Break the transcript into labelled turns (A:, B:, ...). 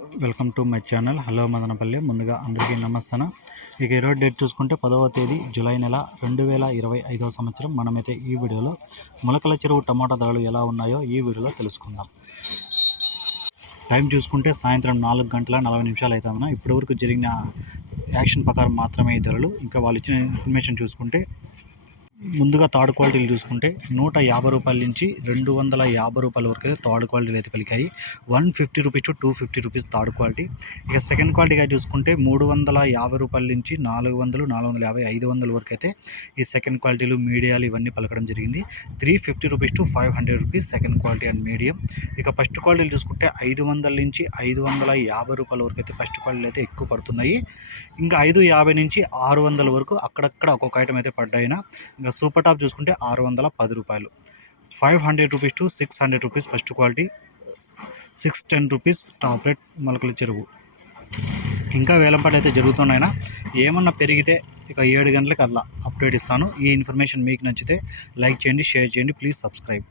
A: Welcome to my channel. Hello Madanapalle. ముందుగా అందరికీ నమస్తన ఇక ఈరోజు డేట్ చూసుకుంటే పదవ తేదీ జూలై నెల రెండు వేల ఇరవై ఐదవ సంవత్సరం. మనమైతే ఈ వీడియోలో మొలకల చెరువు టమాటా ధరలు ఎలా ఉన్నాయో ఈ వీడియోలో తెలుసుకుందాం. టైం చూసుకుంటే సాయంత్రం నాలుగు గంటల నలభై నిమిషాలు అవుతుందన్న. ఇప్పటివరకు జరిగిన యాక్షన్ ప్రకారం మాత్రమే ఈ ధరలు. ఇంకా వాళ్ళు ఇచ్చిన ఇన్ఫర్మేషన్ చూసుకుంటే ముందుగా థర్డ్ క్వాలిటీలు చూసుకుంటే నూట యాభై రూపాయల నుంచి రెండు వందల యాభై రూపాయల వరకు అయితే థర్డ్ క్వాలిటీలు అయితే పలికాయి. One fifty rupees to two fifty rupees third quality. ఇక సెకండ్ క్వాలిటీగా చూసుకుంటే మూడు వందల యాభై రూపాయల నుంచి నాలుగు వందలు నాలుగు వందల యాభై ఐదు వందల వరకు అయితే ఈ సెకండ్ క్వాలిటీలు మీడియాలు ఇవన్నీ పలకడం జరిగింది. Three fifty rupees to five hundred rupees second quality and medium. ఇక ఫస్ట్ క్వాలిటీలు చూసుకుంటే ఐదు వందల నుంచి ఐదు వందల యాభై రూపాయల వరకు అయితే ఫస్ట్ క్వాలిటీలు అయితే ఎక్కువ పడుతున్నాయి. ఇంకా ఐదు యాభై నుంచి ఆరు వందల వరకు అక్కడక్కడ ఒక్కొక్క ఐటమ్ అయితే పడ్డాయినా. ఇంకా సూపర్ టాప్ చూసుకుంటే ఆరు వందల పది రూపాయలు. Five hundred rupees to six hundred rupees first quality six ten rupees top rate Molakalacheruvu. ఇంకా వేలంపాటు అయితే జరుగుతున్నాయినా. ఏమన్నా పెరిగితే ఇక ఏడు గంటలకు అట్లా అప్డేట్ ఇస్తాను. ఈ ఇన్ఫర్మేషన్ మీకు నచ్చితే లైక్ చేయండి షేర్ చేయండి ప్లీజ్ సబ్స్క్రైబ్.